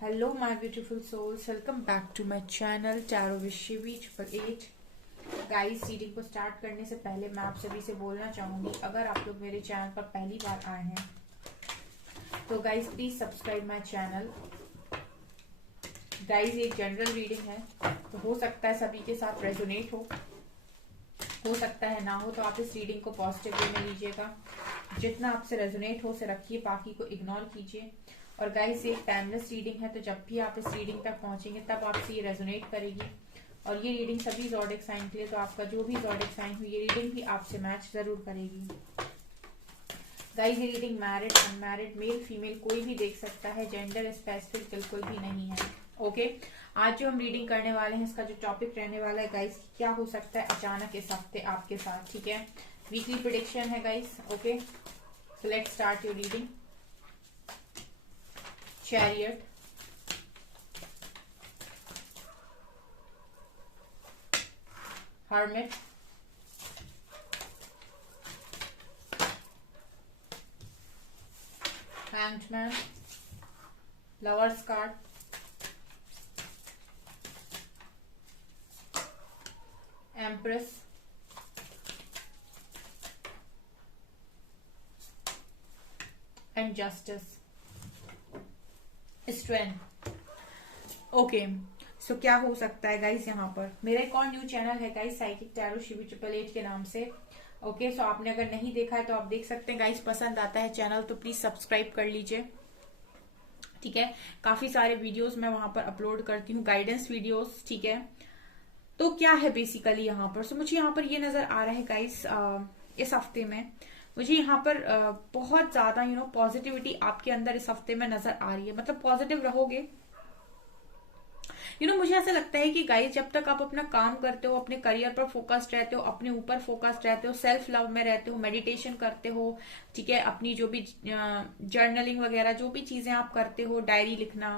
Hello my beautiful souls, welcome back to my channel Tarot with Shivi 888। Guys, reading को start करने से पहले मैं आप सभी से बोलना चाहूंगी, अगर आप लोग मेरे चैनल पर पहली बार आए हैं तो guys please subscribe my channel. Guys, ये जनरल रीडिंग है तो हो सकता है सभी के साथ रेजोनेट हो सकता है ना हो, तो आप इस रीडिंग को पॉजिटिव वे में लीजिएगा। जितना आपसे रेजोनेट हो उसे रखिए, बाकी को इग्नोर कीजिए। और गाइस, ये एक टाइमलेस रीडिंग है, तो जब भी आप इस रीडिंग तक पहुंचेंगे तब आपसे ये रेजोनेट करेगी। और ये रीडिंग सभी ज़ोडिएक साइन के लिए, तो आपका जो भी ज़ोडिएक साइन हो ये रीडिंग भी आपसे मैच जरूर करेगी। गाइस, ये reading married, unmarried, male female कोई भी देख सकता है, जेंडर स्पेसिफिक बिल्कुल भी नहीं है। ओके, आज जो हम रीडिंग करने वाले हैं इसका जो टॉपिक रहने वाला है गाइस, क्या हो सकता है अचानक इस हफ्ते आपके साथ। ठीक है, वीकली प्रेडिक्शन है guys. Okay, so let's start your reading. Chariot, hermit, Hanged Man, Lover's card, Empress, and Justice, Strength। Okay, so क्या हो सकता है गाइस यहाँ पर। मेरा एक और न्यू चैनल है गाइस, साइकिक टैरो शिवी 888 के नाम से। ओके, सो आपने अगर नहीं देखा है तो आप देख सकते हैं गाइस। पसंद आता है चैनल तो प्लीज सब्सक्राइब कर लीजिए। ठीक है, काफी सारे वीडियोस मैं वहां पर अपलोड करती हूँ, गाइडेंस वीडियोस। ठीक है, तो क्या है बेसिकली यहाँ पर। सो मुझे यहाँ पर ये नजर आ रहा है गाइस, इस हफ्ते में मुझे यहाँ पर बहुत ज्यादा पॉजिटिविटी आपके अंदर इस हफ्ते में नजर आ रही है। मतलब पॉजिटिव रहोगे। मुझे ऐसा लगता है कि गाइस, जब तक आप अपना काम करते हो, अपने करियर पर फोकस्ड रहते हो, अपने ऊपर फोकस्ड रहते हो, सेल्फ लव में रहते हो, मेडिटेशन करते हो, ठीक है, अपनी जो भी जर्नलिंग वगैरह जो भी चीजें आप करते हो, डायरी लिखना,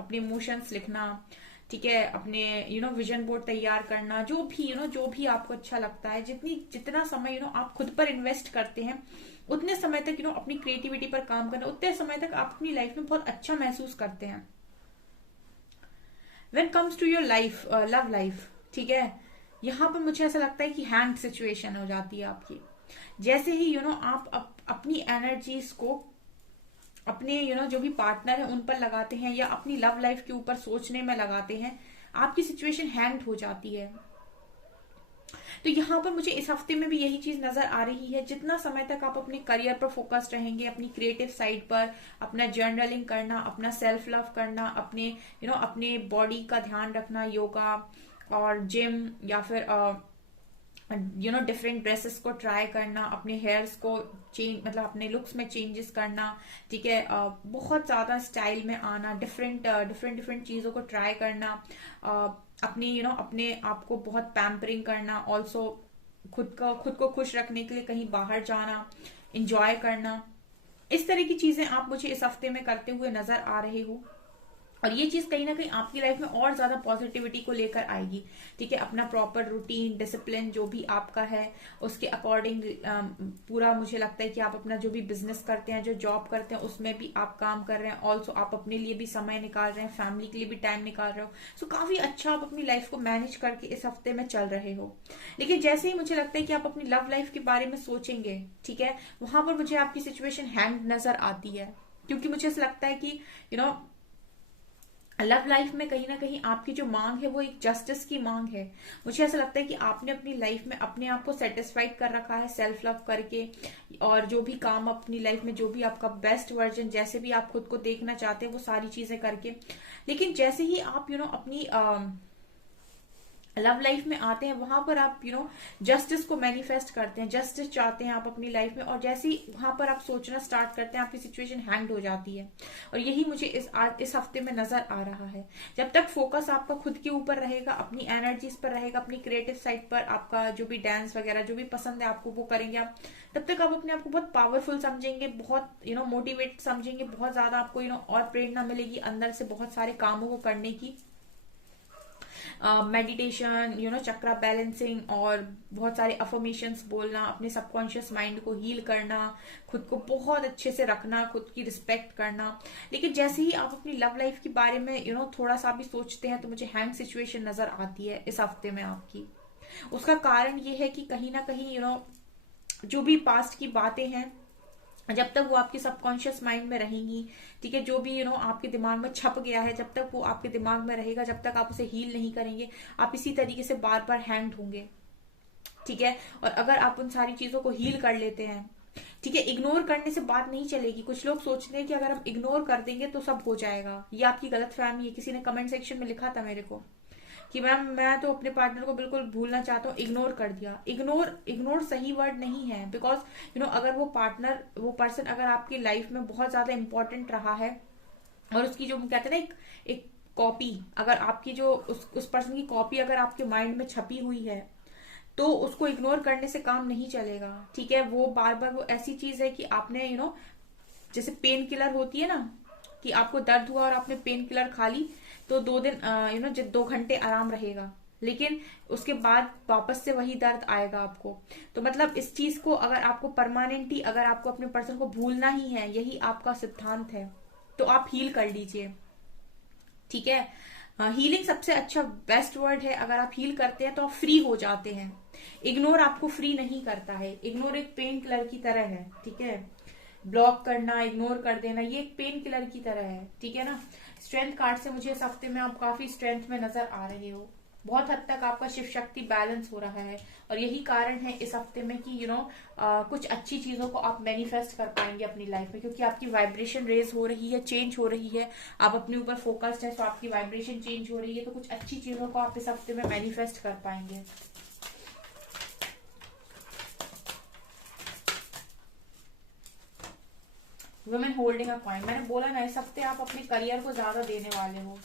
अपने इमोशंस लिखना, ठीक है, अपने विजन बोर्ड तैयार करना, जो भी जो भी आपको अच्छा लगता है, जितना समय आप खुद पर इन्वेस्ट करते हैं, उतने समय तक अपनी क्रिएटिविटी पर काम करना, उतने समय तक आप अपनी लाइफ में बहुत अच्छा महसूस करते हैं। When comes to your life, love life, ठीक है, यहाँ पर मुझे ऐसा लगता है कि हैंग सिचुएशन हो जाती है आपकी। जैसे ही आप अपनी एनर्जीज को अपने जो भी पार्टनर है उन पर लगाते हैं, या अपनी लव लाइफ के ऊपर सोचने में लगाते हैं, आपकी सिचुएशन हैंग हो जाती है। तो यहाँ पर मुझे इस हफ्ते में भी यही चीज नजर आ रही है। जितना समय तक आप अपने करियर पर फोकस्ड रहेंगे, अपनी क्रिएटिव साइड पर, अपना जर्नलिंग करना, अपना सेल्फ लव करना, अपने अपने बॉडी का ध्यान रखना, योगा और जिम, या फिर डिफरेंट ड्रेसेस को ट्राई करना, अपने हेयर्स को चेंज, मतलब अपने लुक्स में चेंजेस करना, ठीक है, बहुत ज्यादा स्टाइल में आना, डिफरेंट चीजों को ट्राई करना, अपनी अपने आप को बहुत पैम्परिंग करना, ऑल्सो खुद को खुश रखने के लिए कहीं बाहर जाना, इंजॉय करना, इस तरह की चीजें आप मुझे इस हफ्ते में करते हुए नजर आ रहे हो। और ये चीज कहीं ना कहीं आपकी लाइफ में और ज्यादा पॉजिटिविटी को लेकर आएगी। ठीक है, अपना प्रॉपर रूटीन, डिसिप्लिन जो भी आपका है उसके अकॉर्डिंग पूरा, मुझे लगता है कि आप अपना जो भी बिजनेस करते हैं, जो जॉब करते हैं, उसमें भी आप काम कर रहे हैं। ऑल्सो आप अपने लिए भी समय निकाल रहे हैं, फैमिली के लिए भी टाइम निकाल रहे हो। सो काफी अच्छा आप अपनी लाइफ को मैनेज करके इस हफ्ते में चल रहे हो। लेकिन जैसे ही मुझे लगता है कि आप अपनी लव लाइफ के बारे में सोचेंगे, ठीक है, वहां पर मुझे आपकी सिचुएशन हैंग नजर आती है। क्योंकि मुझे ऐसा लगता है कि लव लाइफ में कहीं ना कहीं आपकी जो मांग है वो एक जस्टिस की मांग है। मुझे ऐसा लगता है कि आपने अपनी लाइफ में अपने आप को सेटिस्फाइड कर रखा है सेल्फ लव करके, और जो भी काम अपनी लाइफ में, जो भी आपका बेस्ट वर्जन, जैसे भी आप खुद को देखना चाहते हैं, वो सारी चीजें करके। लेकिन जैसे ही आप अपनी लव लाइफ में आते हैं, वहां पर आप जस्टिस को मैनिफेस्ट करते हैं, जस्टिस चाहते हैं आप अपनी लाइफ में, और जैसे ही वहां पर आप सोचना स्टार्ट करते हैं, आपकी सिचुएशन हैंग हो जाती है। और यही मुझे इस हफ्ते में नजर आ रहा है। जब तक फोकस आपका खुद के ऊपर रहेगा, अपनी एनर्जीज पर रहेगा, अपनी क्रिएटिव साइड पर, आपका जो भी डांस वगैरह जो भी पसंद है आपको वो करेंगे आप, तब तक आप अपने आप को बहुत पावरफुल समझेंगे, बहुत मोटिवेट समझेंगे, बहुत ज्यादा आपको और प्रेरणा मिलेगी अंदर से बहुत सारे कामों को करने की। मेडिटेशन, चक्रा बैलेंसिंग और बहुत सारे अफर्मेशंस बोलना, अपने सबकॉन्शियस माइंड को हील करना, खुद को बहुत अच्छे से रखना, खुद की रिस्पेक्ट करना। लेकिन जैसे ही आप अपनी लव लाइफ के बारे में थोड़ा सा भी सोचते हैं तो मुझे हैंग सिचुएशन नजर आती है इस हफ्ते में आपकी। उसका कारण ये है कि कहीं ना कहीं जो भी पास्ट की बातें हैं, जब तक वो आपके सबकॉन्शियस माइंड में रहेंगी, ठीक है, जो भी आपके दिमाग में छप गया है, जब तक वो आपके दिमाग में रहेगा, जब तक आप उसे हील नहीं करेंगे, आप इसी तरीके से बार बार हैंग्ड होंगे। ठीक है। और अगर आप उन सारी चीजों को हील कर लेते हैं, ठीक है, इग्नोर करने से बात नहीं चलेगी। कुछ लोग सोचते हैं कि अगर हम इग्नोर कर देंगे तो सब हो जाएगा, ये आपकी गलत फहमी है। किसी ने कमेंट सेक्शन में लिखा था मेरे को कि मैम मैं तो अपने पार्टनर को बिल्कुल भूलना चाहता हूँ, इग्नोर कर दिया। इग्नोर सही वर्ड नहीं है, बिकॉज अगर वो पर्सन अगर आपकी लाइफ में बहुत ज्यादा इंपॉर्टेंट रहा है और उसकी जो कहते हैं ना एक कॉपी, अगर आपकी जो उस पर्सन की कॉपी अगर आपके माइंड में छपी हुई है तो उसको इग्नोर करने से काम नहीं चलेगा। ठीक है, वो बार बार वो ऐसी चीज है कि आपने जैसे पेन किलर होती है ना, कि आपको दर्द हुआ और आपने पेन किलर खा ली तो 2 दिन 2 घंटे आराम रहेगा, लेकिन उसके बाद वापस से वही दर्द आएगा आपको। तो मतलब इस चीज को अगर आपको परमानेंटली, अगर आपको अपने पर्सन को भूलना ही है, यही आपका सिद्धांत है, तो आप हील कर लीजिए। ठीक है, हीलिंग सबसे अच्छा बेस्ट वर्ड है। अगर आप हील करते हैं तो आप फ्री हो जाते हैं। इग्नोर आपको फ्री नहीं करता है। इग्नोर एक पेन किलर की तरह है। ठीक है, ब्लॉक करना, इग्नोर कर देना, ये एक पेन किलर की तरह है। ठीक है ना। स्ट्रेंथ कार्ड से मुझे इस हफ्ते में आप काफी स्ट्रेंथ में नजर आ रहे हो। बहुत हद तक आपका शिव शक्ति बैलेंस हो रहा है और यही कारण है इस हफ्ते में कि कुछ अच्छी चीजों को आप मैनिफेस्ट कर पाएंगे अपनी लाइफ में, क्योंकि आपकी वाइब्रेशन रेज हो रही है, चेंज हो रही है, आप अपने ऊपर फोकस्ड है, तो आपकी वाइब्रेशन चेंज हो रही है, तो कुछ अच्छी चीजों को आप इस हफ्ते में मैनिफेस्ट कर पाएंगे। वुमेन होल्डिंग अ कॉइन, मैंने बोला ना इस हफ्ते आप अपने करियर को ज्यादा देने वाले हो।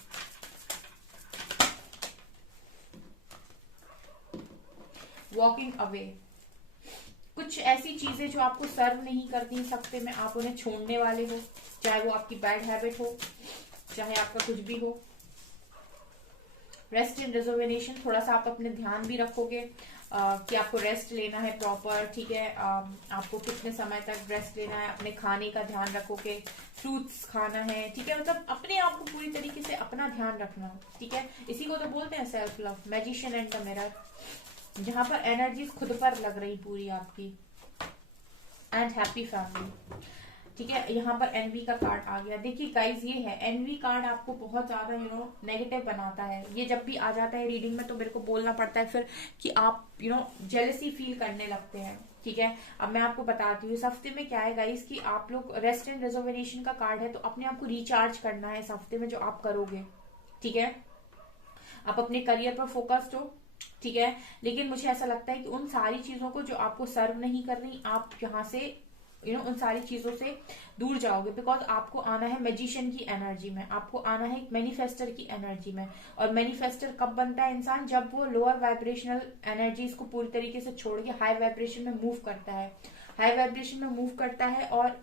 वॉकिंग अवे, कुछ ऐसी चीजें जो आपको सर्व नहीं करती इस हफ्ते में आप उन्हें छोड़ने वाले हो, चाहे वो आपकी बैड हैबिट हो, चाहे आपका कुछ भी हो। रेस्ट एंड रिजर्वेशन, थोड़ा सा आप अपने ध्यान भी रखोगे कि आपको रेस्ट लेना है प्रॉपर। ठीक है, आपको कितने समय तक रेस्ट लेना है, अपने खाने का ध्यान रखोगे, फ्रूट्स खाना है। ठीक है, मतलब अपने आप को पूरी तरीके से अपना ध्यान रखना। ठीक है, इसी को तो बोलते हैं self love. Magician and the mirror, जहां पर एनर्जीज खुद पर लग रही पूरी आपकी। And happy family. ठीक है, यहाँ पर एनवी का कार्ड आ गया। देखिए गाइज, ये है एनवी कार्ड आपको बहुत ज्यादा नेगेटिव बनाता है। ये जब भी आ जाता है रीडिंग में तो मेरे को बोलना पड़ता है फिर कि आप जेलसी फील करने लगते हैं। ठीक है, अब मैं आपको बताती हूँ इस हफ्ते में क्या है गाइज, कि आप लोग रेस्ट एंड रिजर्वेशन का कार्ड है, तो अपने आप को रिचार्ज करना है इस हफ्ते में, जो आप करोगे। ठीक है, आप अपने करियर पर फोकस्ड हो। ठीक है, लेकिन मुझे ऐसा लगता है कि उन सारी चीजों को जो आपको सर्व नहीं कर रही, आप यहाँ से उन सारी चीजों से दूर जाओगे, बिकॉज आपको आना है मैजिशियन की एनर्जी में, आपको आना है एक मैनिफेस्टर की एनर्जी में। और मैनिफेस्टर कब बनता है इंसान, जब वो लोअर वाइब्रेशनल एनर्जीज को पूरी तरीके से छोड़ के हाई वाइब्रेशन में मूव करता है। हाई वाइब्रेशन में मूव करता है और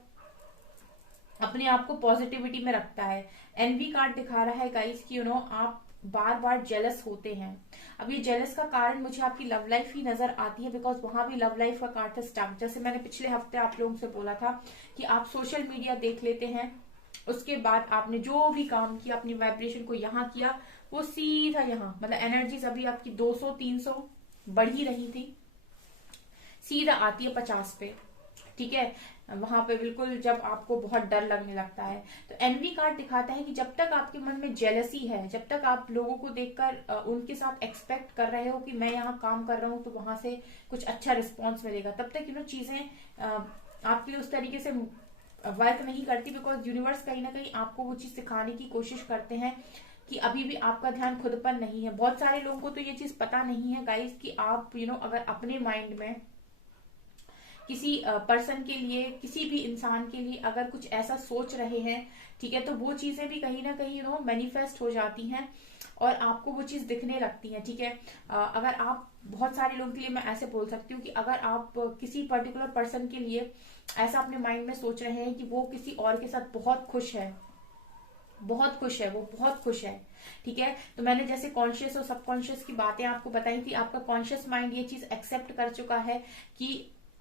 अपने आप को पॉजिटिविटी में रखता है। एनवी कार्ड दिखा रहा है गाइस कि आप बार बार जेलस होते हैं। अब ये जेलस का कारण मुझे आपकी लव लाइफ ही नजर आती है, बिकॉज वहां भी लव लाइफ का कार्ड था स्टक। जैसे मैंने पिछले हफ्ते आप लोगों से बोला था कि आप सोशल मीडिया देख लेते हैं, उसके बाद आपने जो भी काम किया अपनी वाइब्रेशन को यहाँ किया, वो सीधा यहाँ, मतलब एनर्जीज अभी आपकी 200-300 बढ़ ही रही थी, सीधा आती है 50 पे। ठीक है, वहां पे बिल्कुल जब आपको बहुत डर लगने लगता है। तो एनवी कार्ड दिखाता है कि जब तक आपके मन में जेलसी है, जब तक आप लोगों को देखकर उनके साथ एक्सपेक्ट कर रहे हो कि मैं यहाँ काम कर रहा हूँ तो वहां से कुछ अच्छा रिस्पॉन्स मिलेगा, तब तक चीजें आपके लिए उस तरीके से वर्क नहीं करती, बिकॉज यूनिवर्स कहीं ना कहीं आपको वो चीज सिखाने की कोशिश करते हैं कि अभी भी आपका ध्यान खुद पर नहीं है। बहुत सारे लोगों को तो ये चीज पता नहीं है गाइस कि आप अगर अपने माइंड में किसी पर्सन के लिए, किसी भी इंसान के लिए अगर कुछ ऐसा सोच रहे हैं, ठीक है, तो वो चीजें भी कहीं ना कहीं मैनिफेस्ट हो जाती हैं और आपको वो चीज दिखने लगती है। ठीक है, अगर आप, बहुत सारे लोगों के लिए मैं ऐसे बोल सकती हूँ कि अगर आप किसी पर्टिकुलर पर्सन के लिए ऐसा अपने माइंड में सोच रहे हैं कि वो किसी और के साथ बहुत खुश है, बहुत खुश है, वो बहुत खुश है। ठीक है, तो मैंने जैसे कॉन्शियस और सबकॉन्शियस की बातें आपको बताई थी, आपका कॉन्शियस माइंड ये चीज एक्सेप्ट कर चुका है कि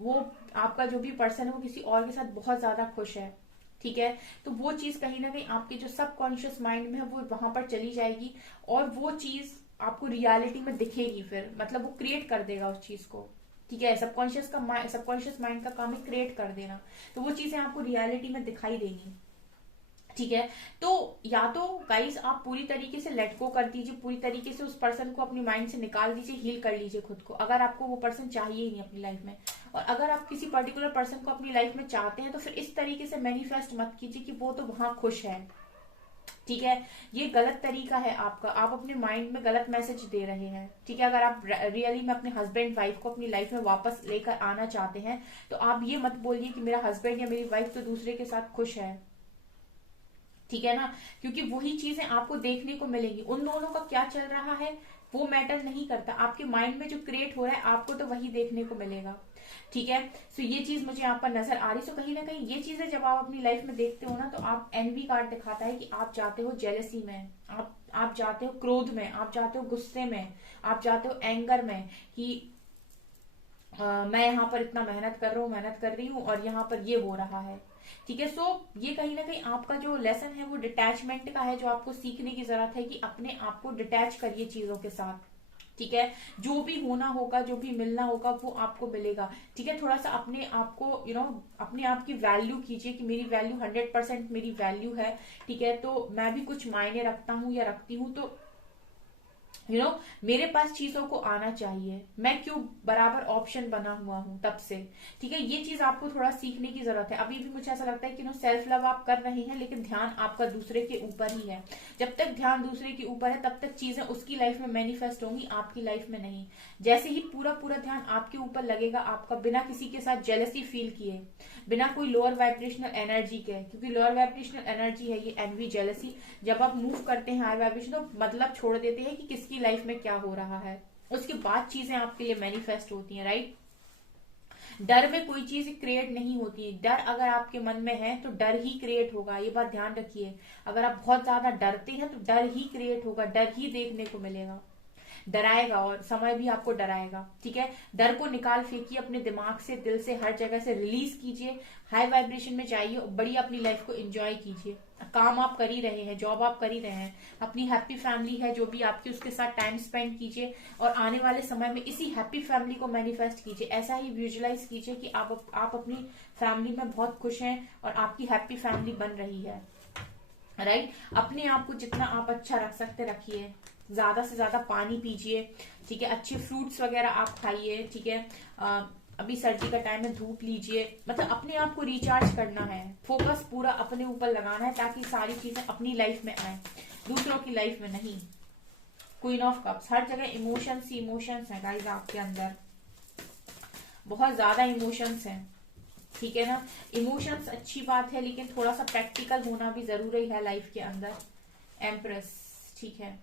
वो आपका जो भी पर्सन है वो किसी और के साथ बहुत ज्यादा खुश है। ठीक है, तो वो चीज कहीं ना कहीं आपके जो सबकॉन्शियस माइंड में है वो वहां पर चली जाएगी, और वो चीज आपको रियलिटी में दिखेगी, फिर मतलब वो क्रिएट कर देगा उस चीज को। ठीक है, सबकॉन्शियस माइंड का काम है क्रिएट कर देना, तो वो चीजें आपको रियलिटी में दिखाई देंगी। ठीक है, तो या तो गाइस आप पूरी तरीके से लेट गो कर दीजिए, पूरी तरीके से उस पर्सन को अपनी माइंड से निकाल दीजिए, हील कर लीजिए खुद को, अगर आपको वो पर्सन चाहिए ही नहीं अपनी लाइफ में। और अगर आप किसी पर्टिकुलर पर्सन को अपनी लाइफ में चाहते हैं तो फिर इस तरीके से मैनिफेस्ट मत कीजिए कि वो तो वहां खुश है। ठीक है, ये गलत तरीका है आपका, आप अपने माइंड में गलत मैसेज दे रहे हैं। ठीक है, अगर आप रियली में अपने हस्बैंड वाइफ को अपनी लाइफ में वापस लेकर आना चाहते हैं तो आप ये मत बोलिए कि मेरा हस्बैंड या मेरी वाइफ तो दूसरे के साथ खुश है। ठीक है ना, क्योंकि वही चीजें आपको देखने को मिलेंगी, उन दोनों का क्या चल रहा है वो मैटर नहीं करता, आपके माइंड में जो क्रिएट हो रहा है आपको तो वही देखने को मिलेगा। ठीक है, सो ये चीज मुझे यहाँ पर नजर आ रही। सो कहीं ना कहीं ये चीजें जब आप अपनी लाइफ में देखते हो ना, तो आप एनवी कार्ड दिखाता है कि आप जाते हो जेलसी में, आप जाते हो क्रोध में, आप जाते हो गुस्से में, आप जाते हो एंगर में कि मैं यहाँ पर इतना मेहनत कर रहा हूँ, मेहनत कर रही हूँ और यहाँ पर ये हो रहा है। ठीक है, सो ये कहीं ना कहीं आपका जो लेसन है वो डिटैचमेंट का है, जो आपको सीखने की जरूरत है कि अपने आप को डिटैच करिए चीजों के साथ। ठीक है, जो भी होना होगा, जो भी मिलना होगा वो आपको मिलेगा। ठीक है, थोड़ा सा अपने आप को अपने आप की वैल्यू कीजिए कि मेरी वैल्यू 100% मेरी वैल्यू है। ठीक है, तो मैं भी कुछ मायने रखता हूँ या रखती हूँ, तो मेरे पास चीजों को आना चाहिए, मैं क्यों बराबर ऑप्शन बना हुआ हूं तब से। ठीक है, ये चीज आपको थोड़ा सीखने की जरूरत है। अभी भी मुझे ऐसा लगता है कि सेल्फ लव आप कर रहे हैं लेकिन ध्यान आपका दूसरे के ऊपर ही है। जब तक ध्यान दूसरे के ऊपर है तब तक चीजें उसकी लाइफ में मैनिफेस्ट होंगी, आपकी लाइफ में नहीं। जैसे ही पूरा पूरा ध्यान आपके ऊपर लगेगा, आपका बिना किसी के साथ जेलसी फील किए, बिना कोई लोअर वाइब्रेशनल एनर्जी के, क्योंकि लोअर वाइब्रेशनल एनर्जी है ये एनवी जेलसी, जब आप मूव करते हैं हाई वाइब्रेशन तो मतलब छोड़ देते हैं कि किसकी लाइफ में क्या हो रहा है, उसके बाद चीजें आपके लिए मैनिफेस्ट होती हैं। राइट, डर में कोई चीज क्रिएट नहीं होती है, डर अगर आपके मन में है तो डर ही क्रिएट होगा, ये बात ध्यान रखिए। अगर आप बहुत ज्यादा डरते हैं तो डर ही क्रिएट होगा, डर ही देखने को मिलेगा, डराएगा और समय भी आपको डराएगा। ठीक है, डर को निकाल फेंकिए अपने दिमाग से, दिल से, हर जगह से रिलीज कीजिए, हाई वाइब्रेशन में जाइए, बड़ी अपनी लाइफ को एंजॉय कीजिए। काम आप कर ही रहे हैं, जॉब आप कर ही रहे हैं, अपनी हैप्पी फैमिली है जो भी आपकी, उसके साथ टाइम स्पेंड कीजिए और आने वाले समय में इसी हैप्पी फैमिली को मैनिफेस्ट कीजिए। ऐसा ही विजुअलाइज कीजिए कि आप अपनी फैमिली में बहुत खुश हैं और आपकी हैप्पी फैमिली बन रही है। राइट, अपने आप को जितना आप अच्छा रख सकते रखिए, ज्यादा से ज्यादा पानी पीजिए। ठीक है, अच्छे फ्रूट्स वगैरह आप खाइए। ठीक है, अभी सर्दी का टाइम है, धूप लीजिए, मतलब अपने आप को रिचार्ज करना है, फोकस पूरा अपने ऊपर लगाना है ताकि सारी चीजें अपनी लाइफ में आए, दूसरों की लाइफ में नहीं। क्वीन ऑफ कप्स, हर जगह इमोशंस ही इमोशंस है गाइस, आपके अंदर बहुत ज्यादा इमोशंस हैं। ठीक है ना, इमोशंस अच्छी बात है लेकिन थोड़ा सा प्रैक्टिकल होना भी जरूरी है लाइफ के अंदर। एम्प्रेस, ठीक है,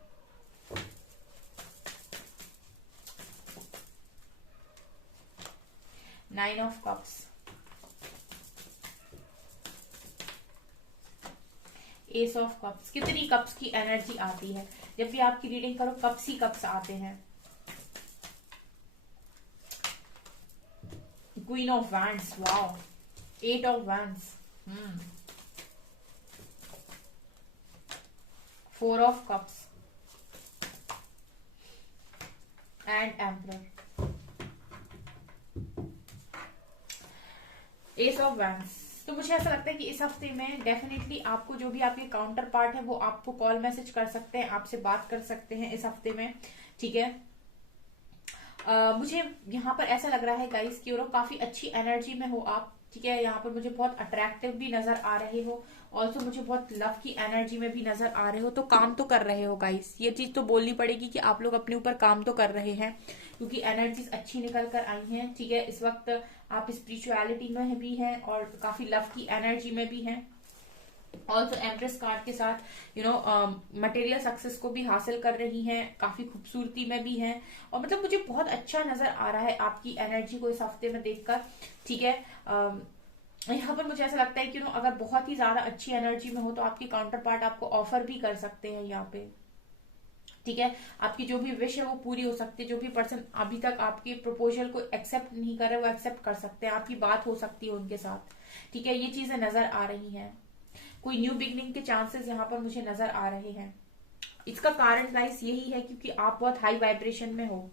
nine of cups, S of cups. कितनी कप्स की एनर्जी आती है जब भी आपकी रीडिंग करो, कप्स ही कप्स आते हैं। Queen of wands, wow, eight of wands, four of cups and emperor, ace of wands. तो मुझे ऐसा लगता है कि इस हफ्ते में डेफिनेटली आपको जो भी आपके काउंटर पार्ट है वो आपको कॉल मैसेज कर सकते हैं, आपसे बात कर सकते हैं इस हफ्ते में। ठीक है, मुझे यहाँ पर ऐसा लग रहा है गाइस कि काफी अच्छी एनर्जी में हो आप। ठीक है, यहाँ पर मुझे बहुत अट्रैक्टिव भी नजर आ रहे हो, ऑल्सो मुझे बहुत लव की एनर्जी में भी नजर आ रहे हो, तो काम तो कर रहे हो गाइस, ये चीज तो बोलनी पड़ेगी कि आप लोग अपने ऊपर काम तो कर रहे हैं क्योंकि एनर्जीज अच्छी निकल कर आई हैं। ठीक है, इस वक्त आप स्पिरिचुअलिटी में भी हैं और काफी लव की एनर्जी में भी हैं। ऑल्सो एम्प्रेस कार्ड के साथ मटेरियल सक्सेस को भी हासिल कर रही हैं, काफी खूबसूरती में भी हैं, और मतलब मुझे बहुत अच्छा नजर आ रहा है आपकी एनर्जी को इस हफ्ते में देखकर। ठीक है, यहाँ पर मुझे ऐसा लगता है कि अगर बहुत ही ज्यादा अच्छी एनर्जी में हो तो आपकी काउंटर पार्ट आपको ऑफर भी कर सकते हैं यहाँ पे। ठीक है, आपकी जो भी विश है वो पूरी हो सकती है। जो भी पर्सन अभी तक आपके प्रपोजल को एक्सेप्ट नहीं कर रहे वो एक्सेप्ट कर सकते हैं, आपकी बात हो सकती है उनके साथ। ठीक है, ये चीजें नजर आ रही हैं। कोई न्यू बिगनिंग के चांसेस यहाँ पर मुझे नजर आ रहे हैं। इसका कारण गाइस यही है क्योंकि आप बहुत हाई वाइब्रेशन में हो।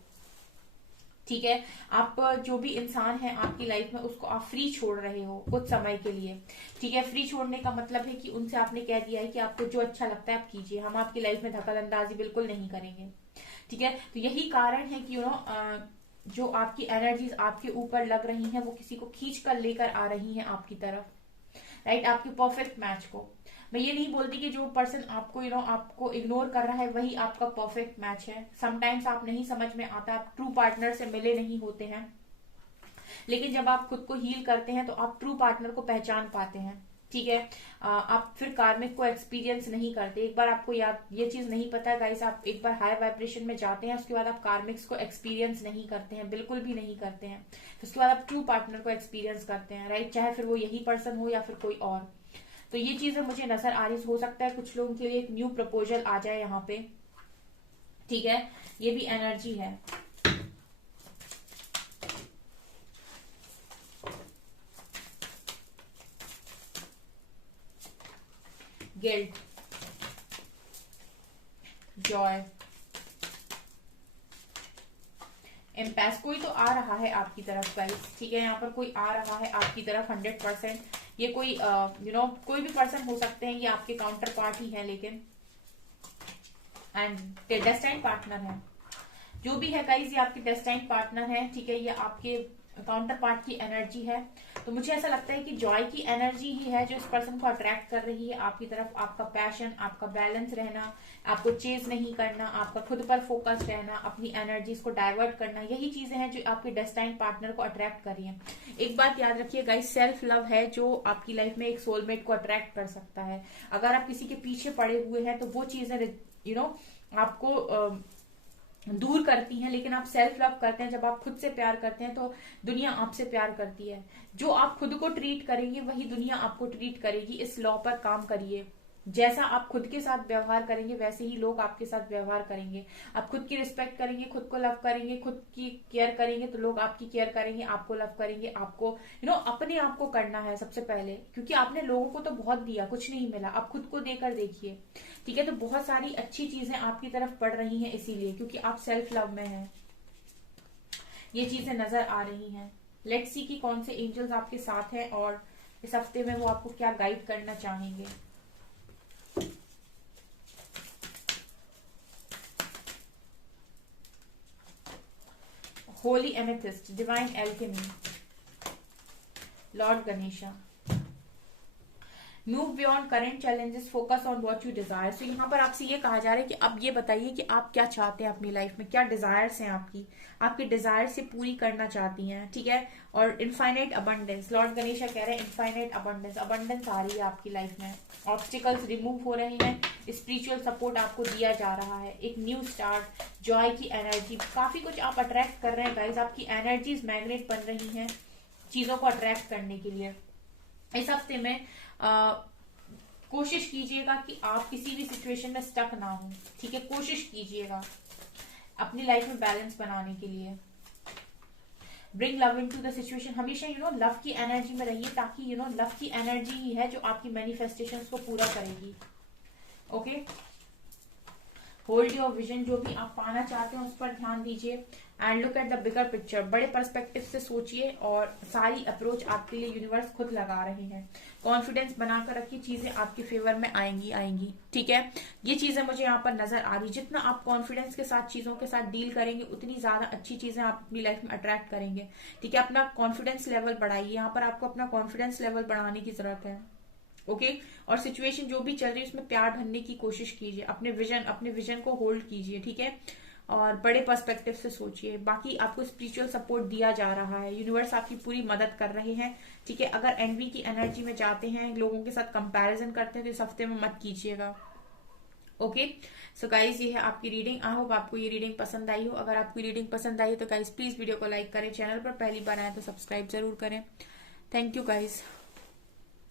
ठीक है, आप जो भी इंसान है आपकी लाइफ में उसको आप फ्री छोड़ रहे हो कुछ समय के लिए। ठीक है, फ्री छोड़ने का मतलब है कि उनसे आपने कह दिया है कि आपको जो अच्छा लगता है आप कीजिए, हम आपकी लाइफ में दखल अंदाजी बिल्कुल नहीं करेंगे। ठीक है, तो यही कारण है कि जो आपकी एनर्जीज आपके ऊपर लग रही हैं वो किसी को खींच कर लेकर आ रही हैं आपकी तरफ। राइट, आपके परफेक्ट मैच को। मैं ये नहीं बोलती कि जो पर्सन आपको आपको इग्नोर कर रहा है वही आपका परफेक्ट मैच है। समटाइम्स आप नहीं समझ में आता, आप ट्रू पार्टनर से मिले नहीं होते हैं, लेकिन जब आप खुद को हील करते हैं तो आप ट्रू पार्टनर को पहचान पाते हैं। ठीक है, आप फिर कार्मिक को एक्सपीरियंस नहीं करते। एक बार आपको याद ये चीज नहीं पता है गाइस, आप एक बार हाई वाइब्रेशन में जाते हैं उसके बाद आप कार्मिक्स को एक्सपीरियंस नहीं करते हैं, बिल्कुल भी नहीं करते हैं। फिर उसके बाद आप ट्रू पार्टनर को एक्सपीरियंस करते हैं। राइट, चाहे फिर वो यही पर्सन हो या फिर कोई और। तो ये चीजें मुझे नजर आ रही, हो सकता है कुछ लोगों के लिए एक न्यू प्रपोजल आ जाए यहाँ पे। ठीक है, ये भी एनर्जी है। गिल्ट, जॉय, एम्पैस, कोई तो आ रहा है आपकी तरफ गाइस। ठीक है, यहाँ पर कोई आ रहा है आपकी तरफ 100%। ये कोई कोई भी पर्सन हो सकते हैं, ये आपके काउंटर पार्ट ही है लेकिन, एंड डेस्टाइन पार्टनर है। जो भी है गाइस ये आपके डेस्टाइन पार्टनर है। ठीक है, ये आपके काउंटर पार्ट की एनर्जी है। तो मुझे ऐसा लगता है कि जॉय की एनर्जी ही है जो इस पर्सन को अट्रैक्ट कर रही है आपकी तरफ। आपका पैशन, आपका बैलेंस रहना, आपको चेज नहीं करना, आपका खुद पर फोकस रहना, अपनी एनर्जीज को डाइवर्ट करना, यही चीजें हैं जो आपके डेस्टाइन पार्टनर को अट्रैक्ट कर रही है। एक बात याद रखिए गाइस, सेल्फ लव है जो आपकी लाइफ में एक सोलमेट को अट्रैक्ट कर सकता है। अगर आप किसी के पीछे पड़े हुए हैं तो वो चीजें आपको दूर करती हैं, लेकिन आप सेल्फ लव करते हैं, जब आप खुद से प्यार करते हैं तो दुनिया आपसे प्यार करती है। जो आप खुद को ट्रीट करेंगे वही दुनिया आपको ट्रीट करेगी। इस लॉ पर काम करिए, जैसा आप खुद के साथ व्यवहार करेंगे वैसे ही लोग आपके साथ व्यवहार करेंगे। आप खुद की रिस्पेक्ट करेंगे, खुद को लव करेंगे, खुद की केयर करेंगे तो लोग आपकी केयर करेंगे, आपको लव करेंगे। आपको अपने आप को करना है सबसे पहले, क्योंकि आपने लोगों को तो बहुत दिया, कुछ नहीं मिला। आप खुद को देकर देखिए। ठीक है, तो बहुत सारी अच्छी चीजें आपकी तरफ पड़ रही हैं इसीलिए, क्योंकि आप सेल्फ लव में हैं। ये चीजें नजर आ रही हैं। लेट्स सी कि कौन से एंजल्स आपके साथ हैं और इस हफ्ते में वो आपको क्या गाइड करना चाहेंगे। Holi amethyst, divine alchemy, Lord Ganesha. Move beyond current challenges, focus on what you desire. तो यहाँ पर आपसे ये कहा जा रहा है कि अब ये बताइए कि आप क्या चाहते हैं अपनी लाइफ में, क्या डिजायर्स हैं आपकी डिजायर से पूरी करना चाहती हैं। ठीक है, और इनफाइनाइट अबंडेंस, लॉर्ड गणेशा कह रहे हैं इनफाइनाइट अबंडेंस आ रही है आपकी लाइफ में। ऑब्स्टिकल्स रिमूव हो रहे हैं, स्पिरिचुअल सपोर्ट आपको दिया जा रहा है, एक न्यू स्टार्ट, जॉय की एनर्जी, काफी कुछ आप अट्रैक्ट कर रहे हैं गाइज। आपकी एनर्जीज मैग्नेट बन रही हैं चीजों को अट्रैक्ट करने के लिए। इस हफ्ते में कोशिश कीजिएगा कि आप किसी भी सिचुएशन में स्टक ना हो। ठीक है, कोशिश कीजिएगा अपनी लाइफ में बैलेंस बनाने के लिए। Bring love into the situation, हमेशा लव की एनर्जी में रहिए, ताकि लव की एनर्जी ही है जो आपकी मैनिफेस्टेशंस को पूरा करेगी। ओके, होल्ड योर विजन, जो भी आप पाना चाहते हैं उस पर ध्यान दीजिए। And look at the bigger picture, बड़े पर्सपेक्टिव से सोचिए और सारी अप्रोच आपके लिए यूनिवर्स खुद लगा रहे हैं। कॉन्फिडेंस बनाकर रखिए, चीजें आपके फेवर में आएंगी। ठीक है, ये चीजें मुझे यहाँ पर नजर आ रही। जितना आप कॉन्फिडेंस के साथ चीजों के साथ डील करेंगे उतनी ज्यादा अच्छी चीजें आप अपनी लाइफ में अट्रैक्ट करेंगे। ठीक है, अपना कॉन्फिडेंस लेवल बढ़ाइए, यहाँ पर आपको अपना कॉन्फिडेंस लेवल बढ़ाने की जरूरत है। ओके, और सिचुएशन जो भी चल रही है उसमें प्यार भरने की कोशिश कीजिए, अपने विजन को होल्ड कीजिए। ठीक है, और बड़े पर्सपेक्टिव से सोचिए। बाकी आपको स्पिरिचुअल सपोर्ट दिया जा रहा है, यूनिवर्स आपकी पूरी मदद कर रहे हैं। ठीक है, अगर एनवी की एनर्जी में जाते हैं, लोगों के साथ कंपैरिजन करते हैं तो इस हफ्ते में मत कीजिएगा। ओके, सो गाइज ये है आपकी रीडिंग। आई होप आपको ये रीडिंग पसंद आई हो। अगर आपको रीडिंग पसंद आई हो तो गाइज प्लीज वीडियो को लाइक करें, चैनल पर पहली बार आए तो सब्सक्राइब जरूर करें। Thank you guys.